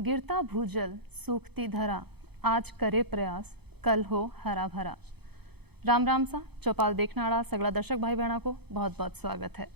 गिरता भूजल सूखती धरा, आज करे प्रयास कल हो हरा भरा। राम राम सा चौपाल देखने वाला सगला दर्शक भाई बहनों को बहुत बहुत स्वागत है।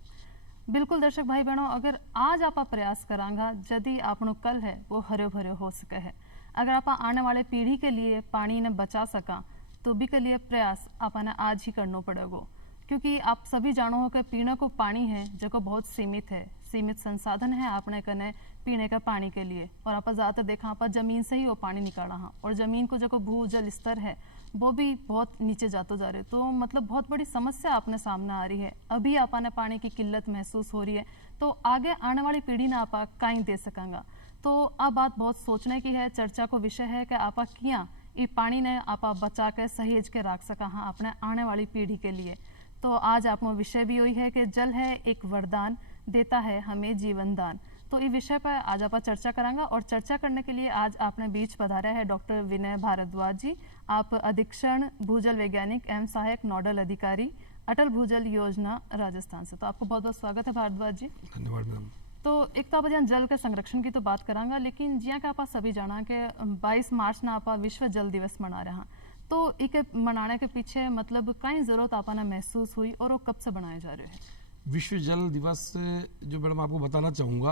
बिल्कुल दर्शक भाई बहनों, अगर आज आप प्रयास करांगा जदि आपनो कल है वो हरे भरे हो सके है। अगर आप आने वाले पीढ़ी के लिए पानी ने बचा सका तो भी के लिए प्रयास आपने आज ही करना पड़ेगा, क्योंकि आप सभी जानो हो कि पीने को पानी है जो बहुत सीमित है, सीमित संसाधन है आपने कने पीने का पानी के लिए। और आप ज़्यादातर देखा आप जमीन से ही वो पानी निकाला हाँ, और ज़मीन को जो भूजल स्तर है वो भी बहुत नीचे जाते जा रहे, तो मतलब बहुत बड़ी समस्या आपने सामने आ रही है। अभी आपने पानी की किल्लत महसूस हो रही है, तो आगे आने वाली पीढ़ी ने आप कहीं दे सकेंगा। तो अब बात बहुत सोचने की है, चर्चा को विषय है कि आप किया ये पानी ने आप बचा के सहेज के रख सका हाँ अपने आने वाली पीढ़ी के लिए। तो आज आप विषय भी वही है कि जल है एक वरदान, देता है हमें जीवन दान। तो इस विषय पर आज आप चर्चा करांगा, और चर्चा करने के लिए आज आपने बीच पधारा है डॉक्टर विनय भारद्वाज जी। आप अधीक्षण भूजल वैज्ञानिक एवं सहायक नोडल अधिकारी अटल भूजल योजना राजस्थान से। तो आपको बहुत बहुत स्वागत है भारद्वाज जी। धन्यवाद मैम। तो एक तो आप जल के संरक्षण की तो बात करांगा, लेकिन जिया कि आप सभी जाना कि 22 मार्च ना आप विश्व जल दिवस मना रहे हैं, तो इके मनाने के पीछे मतलब कई जरूरत आपने महसूस हुई और वो कब से बनाए जा रहे हैं? विश्व जल दिवस जो मैडम आपको बताना चाहूँगा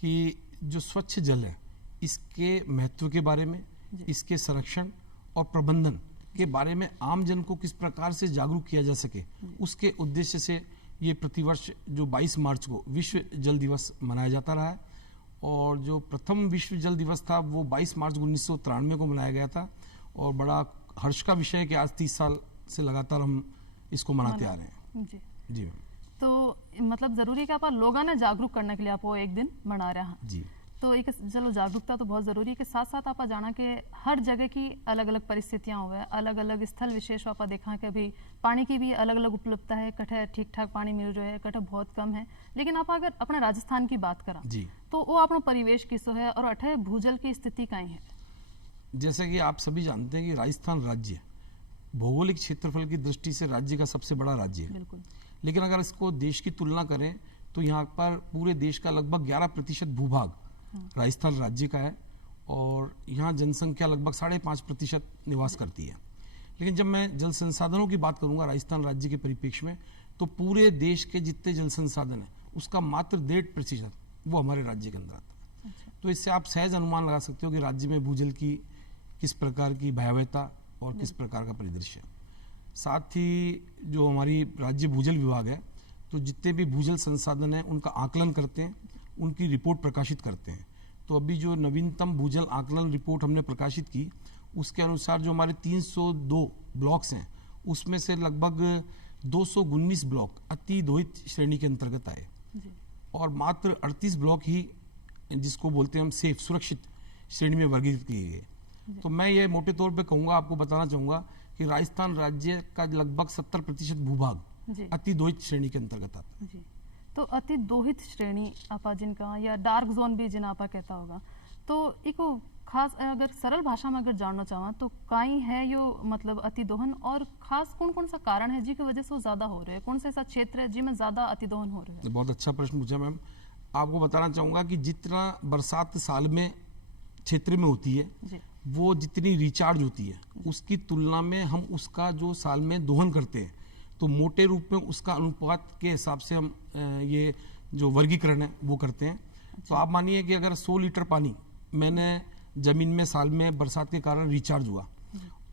कि जो स्वच्छ जल है इसके महत्व के बारे में, इसके संरक्षण और प्रबंधन के बारे में आम जन को किस प्रकार से जागरूक किया जा सके, उसके उद्देश्य से ये प्रतिवर्ष जो 22 मार्च को विश्व जल दिवस मनाया जाता रहा है। और जो प्रथम विश्व जल दिवस था वो 22 मार्च 1993 को मनाया गया था, और बड़ा हर्ष का विषय है कि आज 30 साल से लगातार हम इसको मनाते आ रहे हैं। जी मैम। तो मतलब जरूरी है कि आप लोगों ने जागरूक करने के लिए आप वो एक दिन मना रहे हैं जी। तो एक चलो जागरूकता तो बहुत जरूरी है कि साथ साथ आप जाना कि हर जगह की अलग अलग परिस्थितियां हुए, अलग अलग स्थल विशेष आप देखा कि अभी पानी की भी अलग अलग उपलब्धता है, कटे ठीक ठाक पानी मिल रहा है, कटे बहुत कम है। लेकिन आप अगर अपने राजस्थान की बात करा तो वो अपना परिवेश किसो है और अठे भूजल की स्थिति कहीं है? जैसे कि आप सभी जानते हैं कि राजस्थान राज्य भौगोलिक क्षेत्रफल की दृष्टि से राज्य का सबसे बड़ा राज्य है। बिल्कुल। लेकिन अगर इसको देश की तुलना करें तो यहाँ पर पूरे देश का लगभग 11% भूभाग राजस्थान राज्य का है, और यहाँ जनसंख्या लगभग 5.5% निवास करती है। लेकिन जब मैं जल संसाधनों की बात करूंगा राजस्थान राज्य के परिप्रेक्ष्य में, तो पूरे देश के जितने जल संसाधन है उसका मात्र 1.5% वो हमारे राज्य के अंदर आता है। तो इससे आप सहज अनुमान लगा सकते हो कि राज्य में भूजल की किस प्रकार की भयावहता और किस प्रकार का परिदृश्य है। साथ ही जो हमारी राज्य भूजल विभाग है, तो जितने भी भूजल संसाधन हैं उनका आकलन करते हैं, उनकी रिपोर्ट प्रकाशित करते हैं। तो अभी जो नवीनतम भूजल आकलन रिपोर्ट हमने प्रकाशित की, उसके अनुसार जो हमारे 302 ब्लॉक्स हैं उसमें से लगभग 219 ब्लॉक अति दोहित श्रेणी के अंतर्गत आए, और मात्र 38 ब्लॉक ही जिसको बोलते हैं हम सेफ सुरक्षित श्रेणी में वर्गीकृत किए गए। तो मैं ये मोटे तौर पे कहूँगा, आपको बताना चाहूँगा कि राजस्थान राज्य का लगभग 70% भूभाग अति दोहित श्रेणी के अंतर्गत आता है। तो अति दोहित श्रेणी आपा जिनका या डार्क जोन भी जिन आपा कहता होगा, तो इको खास अगर सरल भाषा में अगर जानना चाहवा तो काई है यो मतलब अति दोहन, और खास कौन कौन सा कारण है जिसकी वजह से वो ज्यादा हो रहे हैं, कौन सा ऐसा क्षेत्र है जिसमें ज्यादा अति दोहन हो रहा है? बहुत अच्छा प्रश्न पूछा मैम। आपको बताना चाहूंगा कि जितना बरसात साल में क्षेत्र में होती है वो जितनी रिचार्ज होती है उसकी तुलना में हम उसका जो साल में दोहन करते हैं, तो मोटे रूप में उसका अनुपात के हिसाब से हम ये जो वर्गीकरण है वो करते हैं। तो आप मानिए कि अगर 100 लीटर पानी मैंने जमीन में साल में बरसात के कारण रिचार्ज हुआ,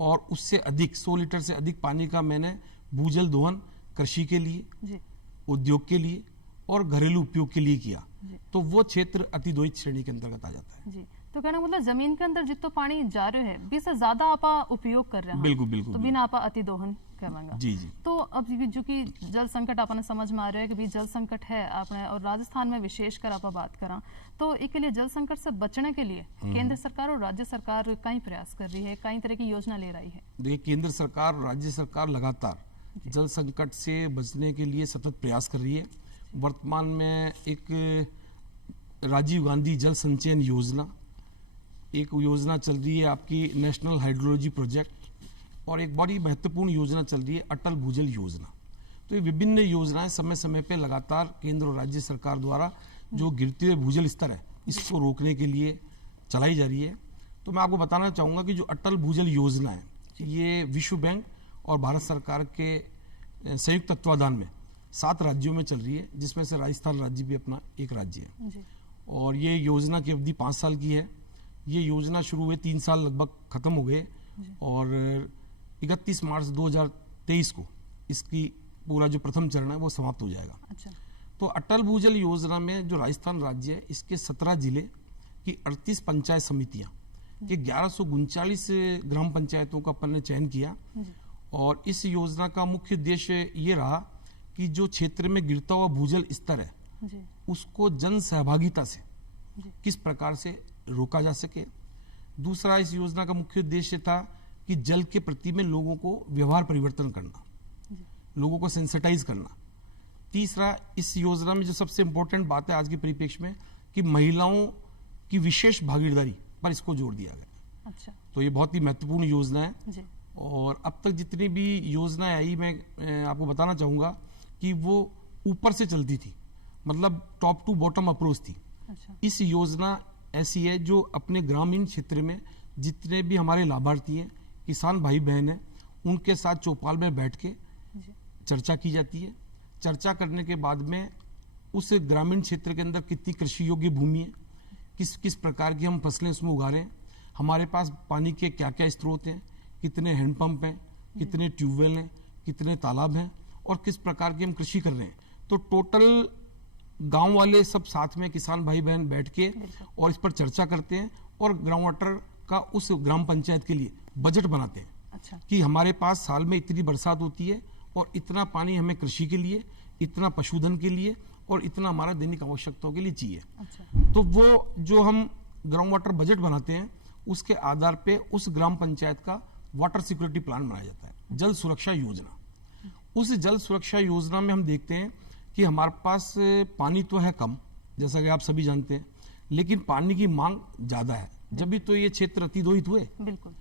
और उससे अधिक 100 लीटर से अधिक पानी का मैंने भूजल दोहन कृषि के लिए, उद्योग के लिए और घरेलू उपयोग के लिए किया, तो वो क्षेत्र अति दोहित श्रेणी के अंतर्गत आ जाता है। जी। तो कहना मतलब जमीन के अंदर जितना पानी जा रहे है बीस से ज्यादा आपा उपयोग कर रहे हैं। बिल्कुल बिल्कुल। तो बिना आपा अति दोहन करवाएंगा। जी जी। तो अब जो कि जल संकट आपने समझ में आ रहा है कि भी जल संकट है आपने, और राजस्थान में विशेषकर आप बात करा तो इसके लिए जल संकट से बचने के लिए केंद्र सरकार और राज्य सरकार कई प्रयास कर रही है, कई तरह की योजना ले रही है। देखिए, केंद्र सरकार और राज्य सरकार लगातार जल संकट से बचने के लिए सतत प्रयास कर रही है। वर्तमान में एक राजीव गांधी जल संचयन योजना, एक योजना चल रही है आपकी नेशनल हाइड्रोलॉजी प्रोजेक्ट, और एक बड़ी महत्वपूर्ण योजना चल रही है अटल भूजल योजना। तो ये विभिन्न योजनाएं समय समय पे लगातार केंद्र और राज्य सरकार द्वारा जो गिरते हुए भूजल स्तर है इसको रोकने के लिए चलाई जा रही है। तो मैं आपको बताना चाहूँगा कि जो अटल भूजल योजना है, ये विश्व बैंक और भारत सरकार के संयुक्त तत्वाधान में 7 राज्यों में चल रही है, जिसमें से राजस्थान राज्य भी अपना एक राज्य है। जी। और ये योजना की अवधि 5 साल की है। ये योजना शुरू हुए 3 साल लगभग खत्म हो गए और 31 मार्च 2023 को इसकी पूरा जो प्रथम चरण है वो समाप्त हो जाएगा। अच्छा। तो अटल भूजल योजना में जो राजस्थान राज्य है, इसके 17 जिले की 38 पंचायत समितियां के 1139 ग्राम पंचायतों का अपन ने चयन किया। और इस योजना का मुख्य उद्देश्य ये रहा कि जो क्षेत्र में गिरता हुआ भूजल स्तर है जी। उसको जन सहभागिता से किस प्रकार से रोका जा सके। दूसरा, इस योजना का मुख्य उद्देश्य था कि जल के प्रति में लोगों को व्यवहार परिवर्तन करना, लोगों को सेंसिटाइज करना। तीसरा, इस योजना में जो सबसे इंपॉर्टेंट बात है आज के परिप्रेक्ष्य में कि महिलाओं की विशेष भागीदारी पर इसको जोर दिया गया। अच्छा। तो ये बहुत ही महत्वपूर्ण योजना है। जी। और अब तक जितनी भी योजनाएं आई, मैं आपको बताना चाहूंगा कि वो ऊपर से चलती थी, मतलब टॉप टू बॉटम अप्रोच थी। अच्छा। इस योजना ऐसी है जो अपने ग्रामीण क्षेत्र में जितने भी हमारे लाभार्थी हैं, किसान भाई बहन हैं, उनके साथ चौपाल में बैठ के चर्चा की जाती है। चर्चा करने के बाद में उस ग्रामीण क्षेत्र के अंदर कितनी कृषि योग्य भूमि है, किस किस प्रकार की हम फसलें उसमें उगा रहे हैं, हमारे पास पानी के क्या क्या स्रोत हैं, कितने हैंडपंप हैं, कितने ट्यूबवेल हैं, कितने तालाब हैं और किस प्रकार की हम कृषि कर रहे हैं। तो टोटल गांव वाले सब साथ में किसान भाई बहन बैठ के और इस पर चर्चा करते हैं और ग्राउंड वाटर का उस ग्राम पंचायत के लिए बजट बनाते हैं। अच्छा। कि हमारे पास साल में इतनी बरसात होती है और इतना पानी हमें कृषि के लिए, इतना पशुधन के लिए और इतना हमारा दैनिक आवश्यकताओं के लिए चाहिए। अच्छा। तो वो जो हम ग्राउंड वाटर बजट बनाते हैं उसके आधार पे उस ग्राम पंचायत का वाटर सिक्योरिटी प्लान बनाया जाता है, जल सुरक्षा योजना। उस जल सुरक्षा योजना में हम देखते हैं कि हमारे पास पानी तो है कम, जैसा कि आप सभी जानते हैं, लेकिन पानी की मांग ज्यादा है, जब भी तो ये क्षेत्र अतिदोहित हुए। बिल्कुल।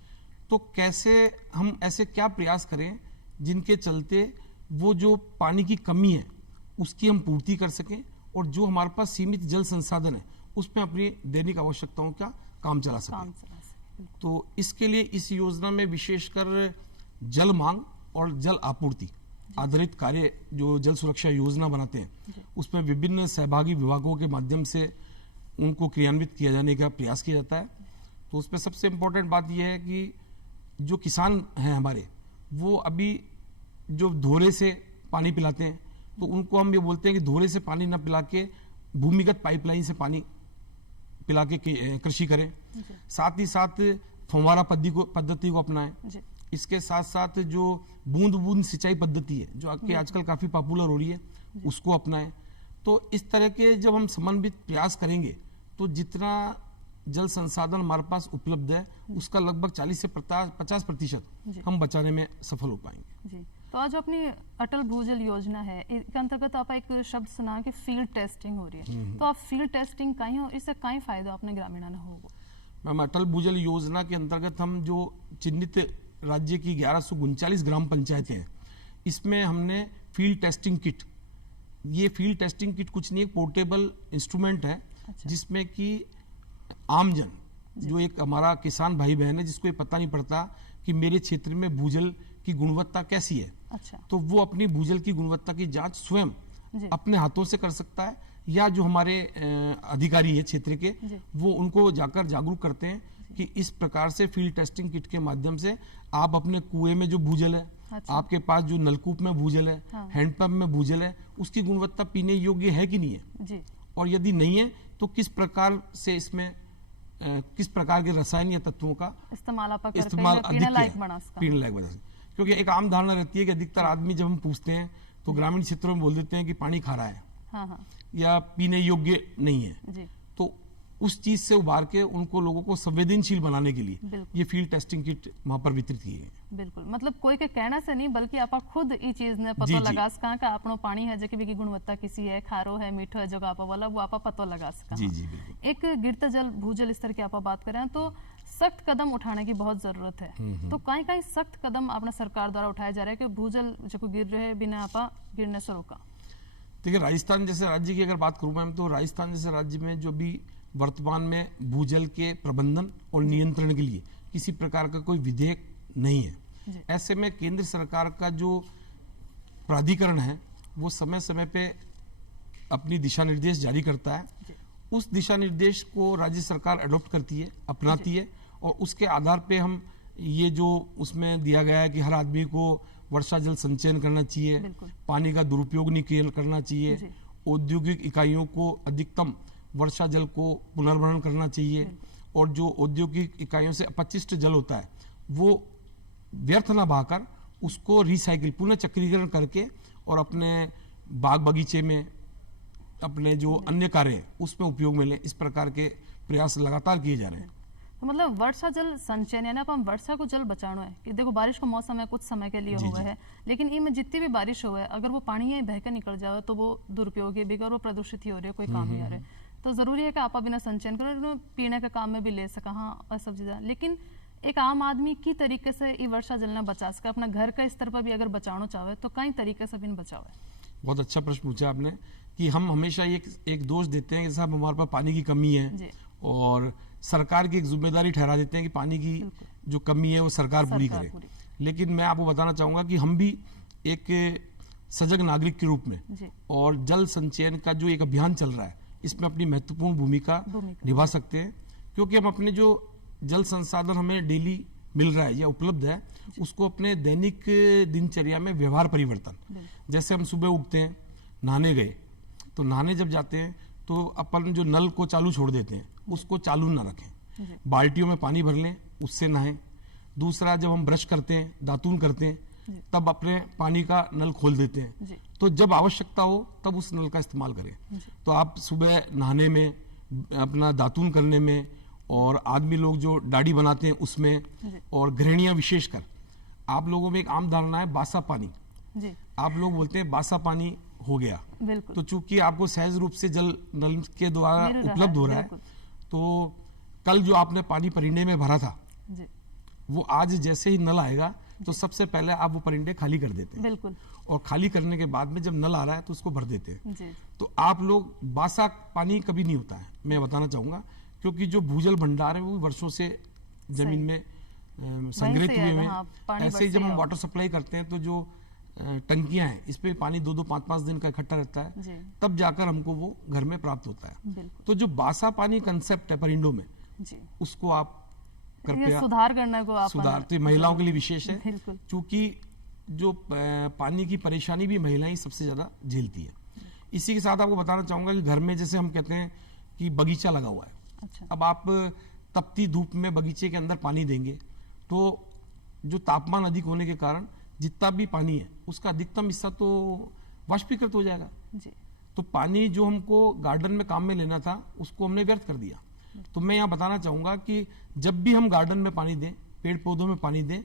तो कैसे हम ऐसे क्या प्रयास करें जिनके चलते वो जो पानी की कमी है उसकी हम पूर्ति कर सकें और जो हमारे पास सीमित जल संसाधन है उसमें अपनी दैनिक आवश्यकताओं का काम चला सकें। तो इसके लिए इस योजना में विशेषकर जल मांग और जल आपूर्ति आधारित कार्य जो जल सुरक्षा योजना बनाते हैं उसमें विभिन्न सहभागी विभागों के माध्यम से उनको क्रियान्वित किया जाने का प्रयास किया जाता है। तो उसमें सबसे इम्पोर्टेंट बात यह है कि जो किसान हैं हमारे, वो अभी जो धोरे से पानी पिलाते हैं तो उनको हम ये बोलते हैं कि धोरे से पानी न पिला के भूमिगत पाइपलाइन से पानी पिला के कृषि करें। साथ ही साथ फव्वारा पद्धति को अपनाएं। इसके साथ साथ जो बूंद बूंद सिंचाई पद्धति है जो आजकल काफी पॉपुलर हो रही है, उसको अपनाएं। तो इस तरह के जब हम समन्वित प्रयास करेंगे तो जितना जल संसाधन हमारे पास उपलब्ध है उसका लगभग 40 से 50% हम बचाने में सफल हो पाएंगे। जी। तो आज अपनी अटल भूजल योजना है, इसके अंतर्गत आप एक शब्द सुना कि फील्ड टेस्टिंग हो रही है, तो आप फील्ड टेस्टिंग कहीं हो, इससे कहीं फायदा अपने ग्रामीणों ने होगा? मैम, अटल भूजल योजना के अंतर्गत हम जो चिन्हित राज्य की 1139 ग्राम पंचायतें हैं, इसमें हमने फील्ड टेस्टिंग किट, ये फील्ड टेस्टिंग किट कुछ नहीं, एक पोर्टेबल इंस्ट्रूमेंट है। अच्छा। जिसमें कि आमजन जो एक हमारा किसान भाई बहन है जिसको ये पता नहीं पड़ता कि मेरे क्षेत्र में भूजल की गुणवत्ता कैसी है। अच्छा। तो वो अपनी भूजल की गुणवत्ता की जांच स्वयं अपने हाथों से कर सकता है या जो हमारे अधिकारी है क्षेत्र के वो उनको जाकर जागरूक करते हैं कि इस प्रकार से फील्ड टेस्टिंग किट के माध्यम से आप अपने कुएं में जो भूजल है, अच्छा। आपके पास जो नलकूप में भूजल है, हाँ। हैंडपंप में भूजल है, उसकी गुणवत्ता पीने योग्य है कि नहीं है जी। और यदि नहीं है तो किस प्रकार से इसमें किस प्रकार के रसायन या तत्वों का इस्तेमाल पीने लायक बना सकते। क्योंकि एक आम धारणा रहती है कि अधिकतर आदमी जब हम पूछते हैं तो ग्रामीण क्षेत्रों में बोल देते हैं कि पानी खारा है, हाँ। या पीने योग्य नहीं है जी। तो उस चीज से उबार के उनको लोगों को संवेदनशील बनाने के लिए ये फील्ड टेस्टिंग किट वहां पर वितरित की है। बिल्कुल, मतलब कोई के कहना से नहीं बल्कि आप खुद ये चीज ने पता लगा सका का आपनो पानी है जो की गुणवत्ता किसी है, खारो है, मीठो है, जो आप वाला वो आप पता लगा सका। जी जी बिल्कुल। एक गिरता जल भूजल स्तर की आप बात करें तो सख्त कदम उठाने की बहुत जरूरत है। तो कहीं कहीं सख्त कदम अपना सरकार द्वारा उठाया जा रहा है कि भूजल जो गिर रहे बिना आप गिरने से रोका। देखिए, राजस्थान जैसे राज्य की अगर बात करूं मैं, तो राजस्थान जैसे राज्य में जो भी वर्तमान में भूजल के प्रबंधन और नियंत्रण के लिए किसी प्रकार का कोई विधेयक नहीं है। ऐसे में केंद्र सरकार का जो प्राधिकरण है वो समय समय पे अपनी दिशा निर्देश जारी करता है। उस दिशा निर्देश को राज्य सरकार अडॉप्ट करती है, अपनाती है, और उसके आधार पे हम ये जो उसमें दिया गया है कि हर आदमी को वर्षा जल संचयन करना चाहिए, पानी का दुरुपयोग नहीं करना चाहिए, औद्योगिक इकाइयों को अधिकतम वर्षा जल को पुनर्भरण करना चाहिए, और जो औद्योगिक इकाइयों से अपशिष्ट जल होता है वो व्यर्थ ना बहाकर उसको रिसाइकिल पुनः चक्रीकरण करके और अपने बाग बगीचे में अपने जो अन्य कार्य हैं उसमें उपयोग में लें। इस प्रकार के प्रयास लगातार किए जा रहे हैं। तो मतलब वर्षा जल संचयन यानी हम वर्षा को जल बचाना है कि देखो बारिश का मौसम है, कुछ समय के लिए हुआ है, लेकिन इनमें जितनी भी बारिश हुआ है अगर वो पानी यहीं बहकर निकल जाए तो वो दुरुपयोगी भी और वो प्रदूषित ही हो रही है, कोई काम नहीं आ रहा है। तो जरूरी है कि आप बिना संचयन करो, पीने का काम में भी ले सका, हाँ, और सब चीज़ें। लेकिन एक आम आदमी की तरीके से ये वर्षा जल न बचा सका, अपना घर का स्तर पर भी अगर बचाना चाहे तो कई तरीके से भी बचावे। बहुत अच्छा प्रश्न पूछा आपने कि हम हमेशा एक दोष देते हैं कि साहब हमारे पास पानी की कमी है और सरकार की एक जिम्मेदारी ठहरा देते हैं कि पानी की जो कमी है वो सरकार पूरी करे। लेकिन मैं आपको बताना चाहूंगा कि हम भी एक सजग नागरिक के रूप में और जल संचयन का जो एक अभियान चल रहा है इसमें अपनी महत्वपूर्ण भूमिका निभा सकते हैं, क्योंकि हम अपने जो जल संसाधन हमें डेली मिल रहा है या उपलब्ध है उसको अपने दैनिक दिनचर्या में व्यवहार परिवर्तन, जैसे हम सुबह उठते हैं, नहाने गए, तो नहाने जब जाते हैं तो अपन जो नल को चालू छोड़ देते हैं उसको चालू ना रखें, बाल्टियों में पानी भर लें, उससे नहाएं। दूसरा, जब हम ब्रश करते हैं, दातून करते हैं, तब अपने पानी का नल खोल देते हैं, तो जब आवश्यकता हो तब उस नल का इस्तेमाल करें। तो आप सुबह नहाने में, अपना दातून करने में, और आदमी लोग जो दाढ़ी बनाते हैं उसमें, और गृहिणियां विशेषकर, आप लोगों में एक आम धारणा है बासा पानी, आप लोग बोलते हैं बासा पानी हो गया, तो चूंकि आपको सहज रूप से जल नल के द्वारा उपलब्ध हो रहा है, तो कल जो आपने पानी परिंडे में भरा था वो आज जैसे ही नल आएगा तो सबसे पहले आप वो परिंडे खाली कर देते हैं, और खाली करने के बाद में जब नल आ रहा है तो उसको भर देते हैं। तो आप लोग बासा पानी कभी नहीं होता है, मैं बताना चाहूंगा, क्योंकि जो भूजल भंडार है वो वर्षों से जमीन में संग्रहित हुए हैं। ऐसे ही जब हम वाटर सप्लाई करते हैं तो जो टंकियां हैं इस पे पानी 2-2, 5-5 दिन का इकट्ठा रहता है, तब जाकर हमको वो घर में प्राप्त होता है। तो जो बासा पानी कंसेप्ट है परिंडों में, उसको आप कृपया सुधार करने को आप सुधार, तो महिलाओं के लिए विशेष है, क्योंकि जो पानी की परेशानी भी महिलाएं सबसे ज्यादा झेलती है। इसी के साथ आपको बताना चाहूंगा कि घर में जैसे हम कहते हैं कि बगीचा लगा हुआ है, अब आप तपती धूप में बगीचे के अंदर पानी देंगे तो जो तापमान अधिक होने के कारण जितना भी पानी है उसका अधिकतम हिस्सा तो वाष्पीकृत हो जाएगा। तो पानी जो हमको गार्डन में काम में लेना था उसको हमने व्यर्थ कर दिया। तो मैं यहाँ बताना चाहूंगा कि जब भी हम गार्डन में पानी दें, पेड़ पौधों में पानी दें,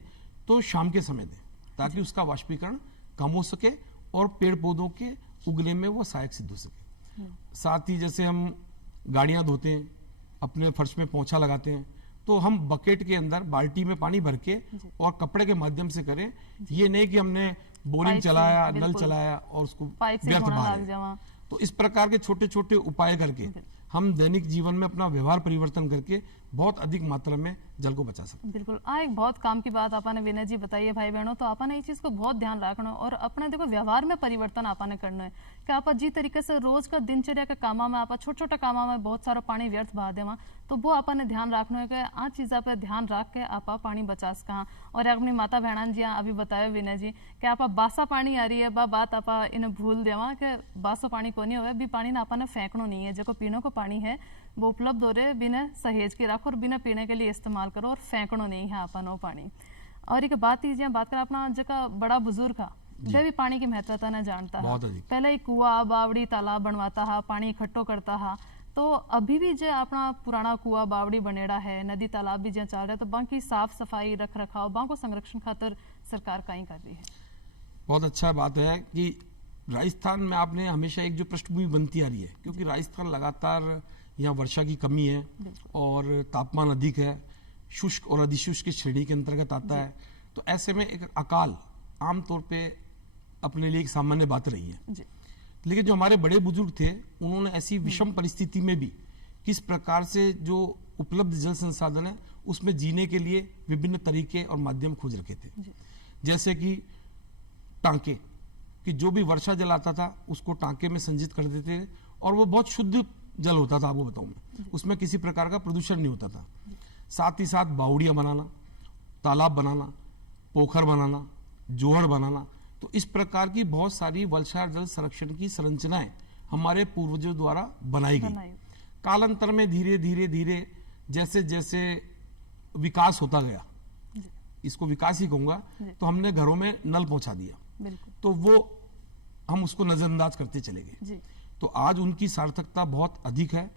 तो शाम के समय दें, ताकि उसका वाष्पीकरण कम हो सके और पेड़ पौधों के उगने में वो सहायक सिद्ध हो सके। साथ ही जैसे हम गाड़ियां धोते हैं, अपने फर्श में पोंछा लगाते हैं, तो हम बकेट के अंदर बाल्टी में पानी भर के और कपड़े के माध्यम से करें, ये नहीं कि हमने बोरिंग चलाया, नल चलाया और उसको व्यर्थ बहा। तो इस प्रकार के छोटे छोटे उपाय करके हम दैनिक जीवन में अपना व्यवहार परिवर्तन करके बहुत अधिक मात्रा में जल को बचा सकते हैं। बिल्कुल, एक बहुत काम की बात आपने विनय जी बताई है भाई बहनों, तो आपने ये चीज को बहुत ध्यान रखना और अपने देखो व्यवहार में परिवर्तन आपने करना है कि आप जी तरीके से रोज का दिनचर्या का कामा में आप छोटे छोटे कामा में बहुत सारा पानी व्यर्थ बहा देवा, तो वो आपने ध्यान रखना है कि आ चीज़ा पे ध्यान रख के आप पानी बचा सका। और अपनी माता बहन जी अभी बताया विनय जी कि आप बासा पानी आ रही है, बात आप इन्हें भूल देवा कि बासो पानी को नहीं हो भी पानी ना आपने फेंकना नहीं है, जो पीने को पानी है वो उपलब्ध हो रहे, बिना सहेज के रखो और बिना पीने के लिए इस्तेमाल करो और फेंकनो नहीं है अपन वो पानी। और एक बात कीजिए, बात कर अपना जगह बड़ा बुजुर्ग था वह भी पानी की महत्वता न जानता है, पहले कुआ बावड़ी तालाब बनवाता है, पानी इकट्ठो करता है, तो अभी भी जो अपना पुराना कुआ बावड़ी बनेड़ा है, नदी तालाब भी जो चल रहा है, तो बाकी साफ सफाई रख रखाव बाको संरक्षण खातर सरकार कहीं कर रही है। बहुत अच्छा बात है कि राजस्थान में आपने हमेशा एक जो पृष्ठभूमि बनती आ रही है, क्योंकि राजस्थान लगातार यहाँ वर्षा की कमी है और तापमान अधिक है, शुष्क और अधिशुष्क की श्रेणी के अंतर्गत आता है, तो ऐसे में एक अकाल आमतौर पे अपने लिए एक सामान्य बात रही है। लेकिन जो हमारे बड़े बुजुर्ग थे उन्होंने ऐसी विषम परिस्थिति में भी किस प्रकार से जो उपलब्ध जल संसाधन है उसमें जीने के लिए विभिन्न तरीके और माध्यम खोज रखे थे। जैसे कि टांके, कि जो भी वर्षा जल आता था उसको टांके में संचित कर देते थे और वो बहुत शुद्ध जल होता था, आपको बताऊं मैं, उसमें किसी प्रकार का प्रदूषण नहीं होता था। साथ ही साथ बावड़ियां बनाना, तालाब बनाना, पोखर बनाना, जोहड़ बनाना, तो इस प्रकार की बहुत सारी वर्षा जल संरक्षण की संरचनाएं हमारे पूर्वजों द्वारा बनाई गई। कालांतर में धीरे धीरे धीरे जैसे जैसे विकास होता गया, इसको विकास ही कहूंगा, तो हमने घरों में नल पहुंचा दिया, तो वो हम उसको नजरअंदाज करते चले गए। तो आज उनकी सार्थकता बहुत अधिक है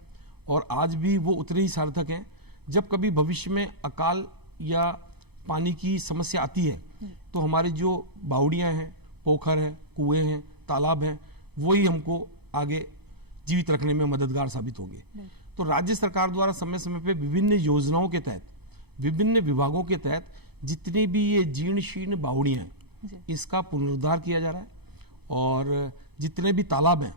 और आज भी वो उतने ही सार्थक हैं। जब कभी भविष्य में अकाल या पानी की समस्या आती है तो हमारी जो बावड़ियां हैं, पोखर हैं, कुएं हैं, तालाब हैं, वही हमको आगे जीवित रखने में मददगार साबित होंगे। तो राज्य सरकार द्वारा समय समय पे विभिन्न योजनाओं के तहत, विभिन्न विभागों के तहत जितनी भी ये जीर्ण शीर्ण बावड़ियां हैं इसका पुनरुद्धार किया जा रहा है। और जितने भी तालाब हैं,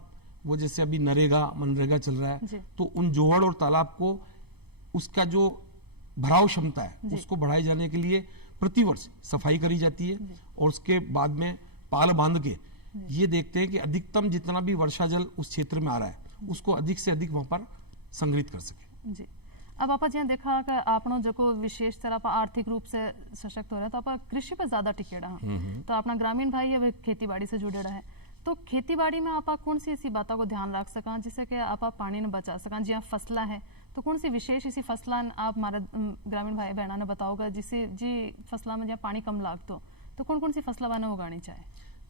वो जैसे अभी नरेगा मनरेगा चल रहा है, तो उन जोहड़ और तालाब को उसका जो भराव क्षमता है उसको बढ़ाए जाने के लिए प्रतिवर्ष सफाई करी जाती है और उसके बाद में पाल बांध के ये देखते हैं कि अधिकतम जितना भी वर्षा जल उस क्षेत्र में आ रहा है उसको अधिक से अधिक वहां पर संग्रहित कर सके। जी, अब आप ज्યાં देखा कि आपनो जो विशेष तरह पर आर्थिक रूप से सशक्त हो रहा है, तो आप कृषि पर ज्यादा टिके रहा, तो अपना ग्रामीण भाई है खेती बाड़ी से जुड़े रहे, तो खेती बाड़ी में आप कौन सी ऐसी बातों को ध्यान रख सका जिससे कि आप पानी ने बचा सका। जी फसला है तो कौन सी विशेष ऐसी फसला आप हमारे ग्रामीण भाई बहना ने बताओगा जिससे जी फसला में जहाँ पानी कम लागतो, तो कौन कौन सी फसला बना उगानी चाहे।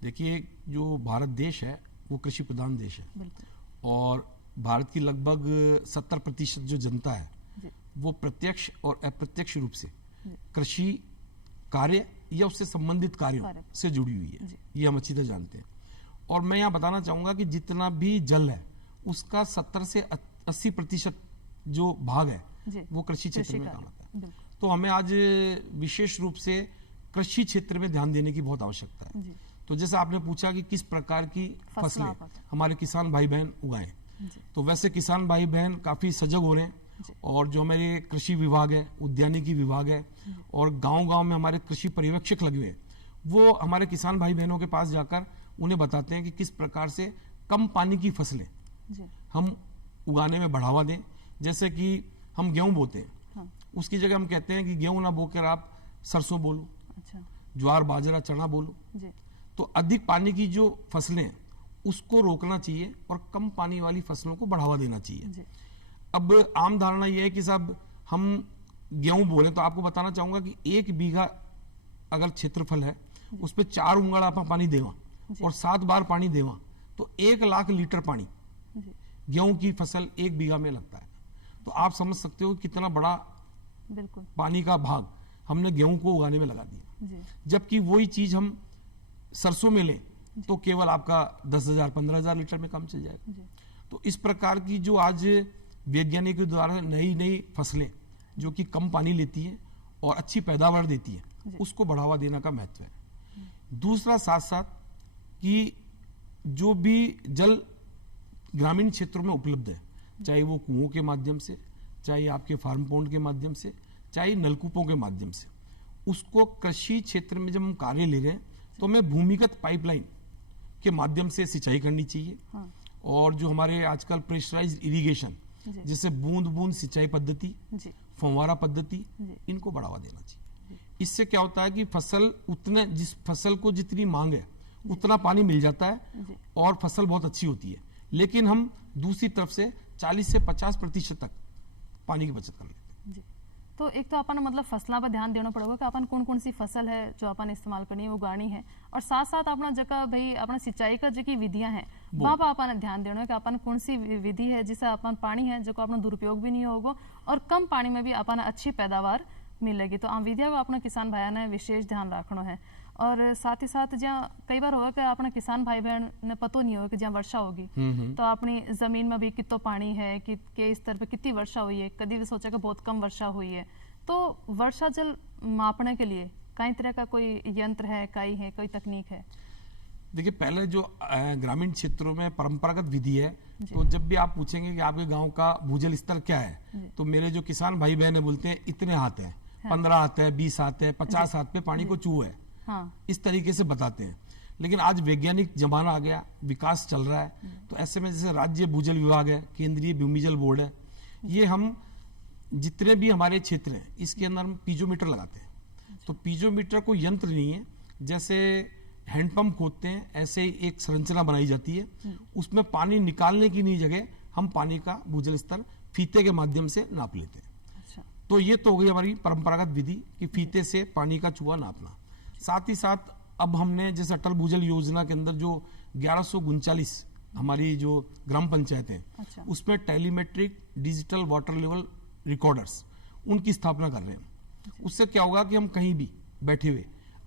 देखिए, जो भारत देश है वो कृषि प्रधान देश है और भारत की लगभग 70% जो जनता है वो प्रत्यक्ष और अप्रत्यक्ष रूप से कृषि कार्य या उससे संबंधित कार्यों से जुड़ी हुई है, ये हम अच्छी तरह जानते हैं। और मैं यहाँ बताना चाहूंगा कि जितना भी जल है उसका 70 से 80% जो भाग है वो कृषि क्षेत्र में काम आता है। तो हमें आज विशेष रूप से कृषि क्षेत्र में ध्यान देने की बहुत आवश्यकता है। तो जैसे आपने पूछा कि किस प्रकार की फसलें हमारे किसान भाई बहन उगाएं, तो वैसे किसान भाई बहन काफी सजग हो रहे हैं और जो हमारे कृषि विभाग है, उद्यानिकी विभाग है और गांव-गांव में हमारे कृषि पर्यवेक्षक लगे हुए हैं, वो हमारे किसान भाई बहनों के पास जाकर उन्हें बताते हैं कि किस प्रकार से कम पानी की फसलें हम उगाने में बढ़ावा दें। जैसे कि हम गेहूं बोते हैं, उसकी जगह हम कहते हैं कि गेहूं ना बोकर आप सरसों बोलो, ज्वार बाजरा चना बोलो। तो अधिक पानी की जो फसलें हैं उसको रोकना चाहिए और कम पानी वाली फसलों को बढ़ावा देना चाहिए। अब आम धारणा यह है कि साहब हम गेहूं बोले, तो आपको बताना चाहूंगा कि 1 बीघा अगर क्षेत्रफल है उस पर 4 उंगल आप पानी देवा और 7 बार पानी देवा तो 1 लाख लीटर पानी गेहूं की फसल 1 बीघा में लगता है। तो आप समझ सकते हो कितना बड़ा पानी का भाग हमने गेहूं को उगाने में लगा दिया। जबकि वही चीज हम सरसों में लें तो केवल आपका 10,000 15,000 लीटर में काम चल जाएगा। तो इस प्रकार की जो आज वैज्ञानिकों द्वारा नई नई फसलें जो कि कम पानी लेती हैं और अच्छी पैदावार देती है उसको बढ़ावा देने का महत्व है। दूसरा साथ साथ कि जो भी जल ग्रामीण क्षेत्रों में उपलब्ध है, चाहे वो कुओं के माध्यम से, चाहे आपके फार्म पॉन्ड के माध्यम से, चाहे नलकूपों के माध्यम से, उसको कृषि क्षेत्र में जब हम कार्य ले रहे हैं तो हमें भूमिगत पाइपलाइन के माध्यम से सिंचाई करनी चाहिए। और जो हमारे आजकल प्रेशराइज्ड इरिगेशन जैसे बूंद बूंद सिंचाई पद्धति, फंवारा पद्धति, इनको बढ़ावा देना चाहिए। इससे क्या होता है कि जिस फसल को जितनी मांग है उतना पानी मिल जाता है और फसल बहुत अच्छी होती है। लेकिन हम दूसरी तरफ से 40 से 50% तक पानी की बचत कर लेते हैं। तो एक तो अपन मतलब फसलों पर ध्यान देना पड़ेगा कि अपन कौन कौन सी फसल है जो अपन इस्तेमाल करनी है, उगानी है, और साथ साथ अपना जगह भाई अपना सिंचाई का जो की विधियां हैं वहां पर अपन ध्यान देना है कि अपन कौन सी विधि है जिससे अपन पानी है जो अपना दुरुपयोग भी नहीं होगा और कम पानी में भी अपन अच्छी पैदावार मिलेगी। तो आम विधिया को अपना किसान भाई ने विशेष ध्यान रखना है। और साथ ही साथ जहाँ कई बार होगा कि अपना किसान भाई बहन ने पतो नहीं होगा कि जहाँ वर्षा होगी तो अपनी जमीन में भी कितना पानी है, के स्तर पे कितनी वर्षा हुई है, कभी भी सोचा कि बहुत कम वर्षा हुई है। तो वर्षा जल मापने के लिए कई तरह का कोई यंत्र है, कोई तकनीक है? देखिए, पहले जो ग्रामीण क्षेत्रों में परंपरागत विधि है तो जब भी आप पूछेंगे कि आपके गांव का भूजल स्तर क्या है, तो मेरे जो किसान भाई बहन बोलते हैं इतने हाथ है, 15 हाथ है, 20 हाथ है, 50 हाथ पे पानी को छू है। हाँ। इस तरीके से बताते हैं। लेकिन आज वैज्ञानिक जमाना आ गया, विकास चल रहा है, तो ऐसे में जैसे राज्य भूजल विभाग है, केंद्रीय भूमि जल बोर्ड है, ये हम जितने भी हमारे क्षेत्र हैं इसके अंदर हम पीजोमीटर लगाते हैं। तो पीजोमीटर कोई यंत्र नहीं है, जैसे हैंडपंप खोदते हैं ऐसे ही एक संरचना बनाई जाती है, उसमें पानी निकालने की नहीं जगह हम पानी का भूजल स्तर फीते के माध्यम से नाप लेते हैं। अच्छा। तो ये तो हो गई हमारी परंपरागत विधि कि फीते से पानी का चूहा नापना। साथ ही साथ अब हमने जैसे अटल भूजल योजना के अंदर जो 1139 हमारी जो ग्राम पंचायत है, अच्छा। उसमें टेलीमेट्रिक डिजिटल वाटर लेवल रिकॉर्डर्स उनकी स्थापना कर रहे हैं। उससे क्या होगा कि हम कहीं भी बैठे हुए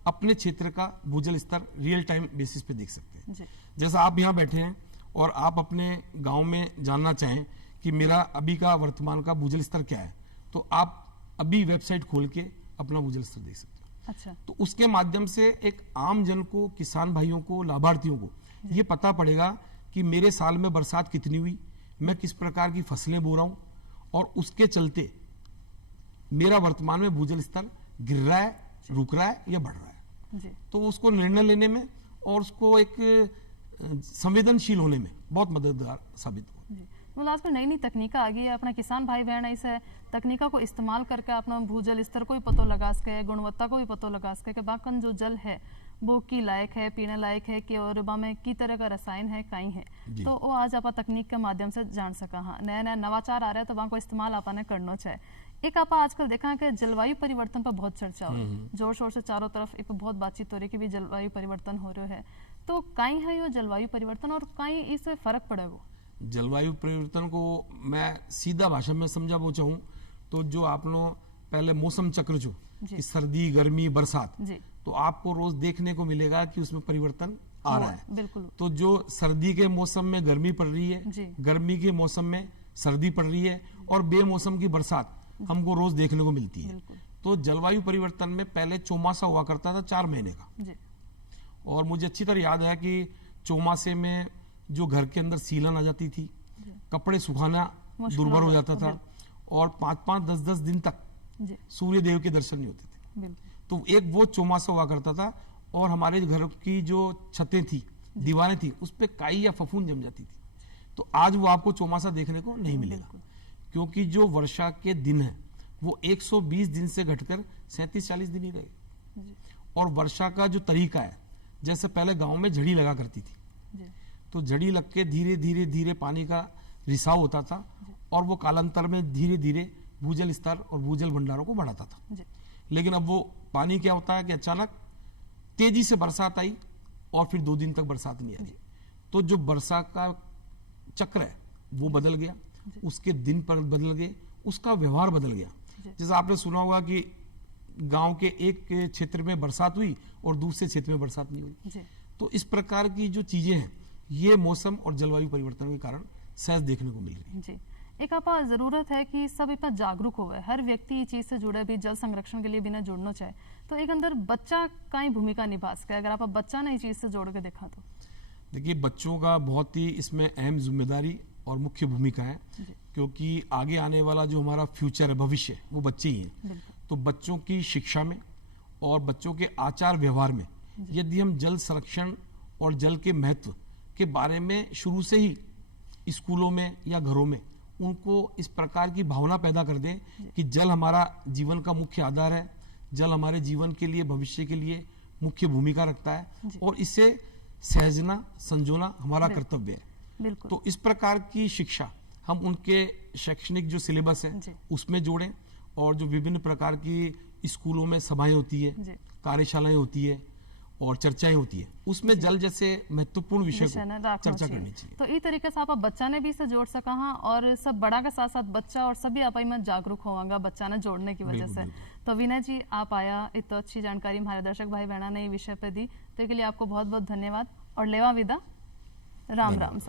अपने क्षेत्र का भूजल स्तर रियल टाइम बेसिस पे देख सकते हैं। जैसा आप यहाँ बैठे हैं और आप अपने गांव में जानना चाहें कि मेरा अभी का वर्तमान का भूजल स्तर क्या है, तो आप अभी वेबसाइट खोल के अपना भूजल स्तर देख सकते हैं। अच्छा। तो उसके माध्यम से एक आम जन को, किसान भाइयों को, लाभार्थियों को ये पता पड़ेगा कि मेरे साल में बरसात कितनी हुई, मैं किस प्रकार की फसलें बो रहा हूं, और उसके चलते मेरा वर्तमान में भूजल स्तर गिर रहा है, रुक रहा है या बढ़ रहा है। जी। तो उसको निर्णय लेने में और उसको एक संवेदनशील होने में बहुत मददगार साबित हो। जी। मतलब आजकल नई नई तकनीक आ गई है, अपना किसान भाई बहन इस तकनीका को इस्तेमाल करके अपना भूजल स्तर को भी पतो लगा सके, गुणवत्ता को भी पतो लगा सके कि बाकन जो जल है वो की लायक है, पीने लायक है कि और में की तरह का रसायन है कहीं है, तो वो आज आप तकनीक के माध्यम से जान सका। हाँ, नया नया नवाचार आ रहा है तो वहाँ को इस्तेमाल आपने करना चाहिए। एक आप आजकल देखा कि जलवायु परिवर्तन पर बहुत चर्चा हो रही है, जोर शोर से चारों तरफ एक बहुत बातचीत हो रही है कि भी जलवायु परिवर्तन हो रहा है, तो कहीं है ये जलवायु परिवर्तन और कहीं इससे फर्क पड़ेगा? जलवायु परिवर्तन को मैं सीधा भाषा में समझाना चाहूँ तो जो आप लोग पहले मौसम चक्र जो कि सर्दी, गर्मी, बरसात, तो आपको रोज देखने को मिलेगा कि उसमें परिवर्तन आ रहा है। बिल्कुल। तो जो सर्दी के मौसम में गर्मी पड़ रही है, गर्मी के मौसम में सर्दी पड़ रही है, और बेमौसम की बरसात हमको रोज देखने को मिलती है। तो जलवायु परिवर्तन में पहले चौमासा हुआ करता था 4 महीने का, और मुझे अच्छी तरह याद है कि चौमासे में जो घर के अंदर सीलन आ जाती थी, कपड़े सुखाना दुर्भर हो जाता था, और 5-5, 10-10 दिन तक सूर्य देव के दर्शन नहीं होते थे। तो एक वो चौमासा हुआ करता था, और हमारे घर की जो छतें थी, दीवारें थी, उस पे काई या फफूंद जम जाती थी। तो आज वो आपको चौमासा देखने को नहीं मिलेगा, क्योंकि जो वर्षा के दिन है वो 120 दिन से घटकर 37-40 दिन ही रहे। और वर्षा का जो तरीका है, जैसे पहले गांव में झड़ी लगा करती थी, तो झड़ी लग के धीरे धीरे धीरे पानी का रिसाव होता था, और वो कालांतर में धीरे धीरे भूजल स्तर और भूजल भंडारों को बढ़ाता था। लेकिन अब वो पानी क्या होता है कि अचानक तेजी से बरसात आई और फिर 2 दिन तक बरसात नहीं आई, तो जो वर्षा का चक्र है वो बदल गया, उसके दिन पर बदल गए, उसका व्यवहार बदल गया। जैसे आपने सुना होगा कि गांव के एक क्षेत्र में बरसात हुई और दूसरे क्षेत्र में बरसात नहीं हुई। तो इस प्रकार की जो चीजें हैं ये मौसम और जलवायु परिवर्तन के कारण सहज देखने को मिल रही है। एक आप जरूरत है कि सब इतना जागरूक हो गए, हर व्यक्ति इस चीज से जुड़े भी, जल संरक्षण के लिए बिना जुड़ना चाहे, तो एक अंदर बच्चा का ही भूमिका निभा सके। अगर आप बच्चा ने इस चीज से जोड़ के देखा तो देखिए, बच्चों का बहुत ही इसमें अहम जिम्मेदारी और मुख्य भूमिका है, क्योंकि आगे आने वाला जो हमारा फ्यूचर है, भविष्य, वो बच्चे ही हैं। तो बच्चों की शिक्षा में और बच्चों के आचार व्यवहार में यदि हम जल संरक्षण और जल के महत्व के बारे में शुरू से ही स्कूलों में या घरों में उनको इस प्रकार की भावना पैदा कर दें कि जल हमारा जीवन का मुख्य आधार है, जल हमारे जीवन के लिए, भविष्य के लिए मुख्य भूमिका रखता है, और इससे सहजना संजोना हमारा कर्तव्य है। तो इस प्रकार की शिक्षा हम उनके शैक्षणिक जो सिलेबस है उसमें जोड़ें, और जो विभिन्न प्रकार की स्कूलों में सभाएं होती है, कार्यशालाएं होती है और चर्चाएं होती है, उसमें जल जैसे महत्वपूर्ण विषय को चर्चा करनी चाहिए। तो इस तरीके से आप बच्चा ने भी इसे जोड़ सका, हाँ, और सब बड़ा के साथ साथ बच्चा और सभी आप में जागरूक होगा बच्चा ने जोड़ने की वजह से। तो विनय जी, आप आया, इतना अच्छी जानकारी हमारे दर्शक भाई बहना ने विषय पे दी, तो इसके लिए आपको बहुत बहुत धन्यवाद, और लेवा विदा। राम राम।